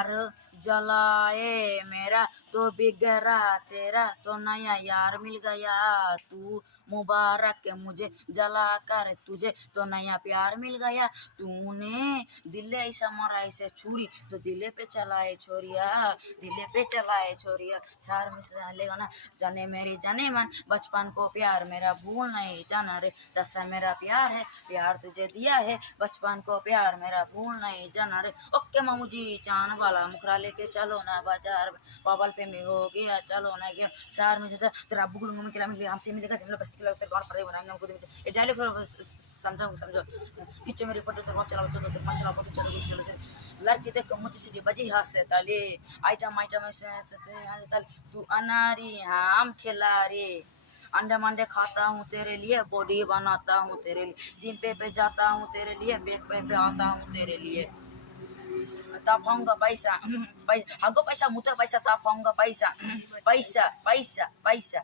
घर जलाए मेरा तो बिगड़ा तेरा, तो नया यार मिल गया तू मुबारक के मुझे जला कर तुझे तो नया प्यार मिल गया। तूने दिल ऐसा मारा ऐसे छुरी तो दिले पे चलाए छोरिया, दिले पे चलाए छोरिया। सार में लेगा ना जाने मेरी जाने मन बचपन को प्यार मेरा भूल नहीं जाना रे, जैसा मेरा प्यार है प्यार तुझे दिया है बचपन को प्यार मेरा भूल नहीं जाना रे। ओके मामू जी चांद वाला मुखरा लेके चलो ना बाजार, बबल पे में हो गया चलो ना गया। सार में जैसा तेरा बुगल मुंह में किला मिल हमसे मिलेगा हम लोग बस किला तेरे कौन पड़े बनाएंगे हमको ये डायलॉग समझो समझो। किच्चे मेरे पट्टे तो चला तो मचला पट्टे चलो चलो लड़की देखो मुझे सीधी बजी हाथ से ताले आइटम आइटम ऐसे ताले तू अनारी हम खिलाड़ी अंडे मंडे खाता हूँ तेरे लिए, बॉडी बनाता हूँ तेरे लिए, जिम पे जाता हूँ तेरे लिए, बैग पे आता हूँ तेरे लिए। तापाऊंगा पैसा पैसा हमको पैसा मुझे पैसा तापाऊंगा पैसा पैसा पैसा पैसा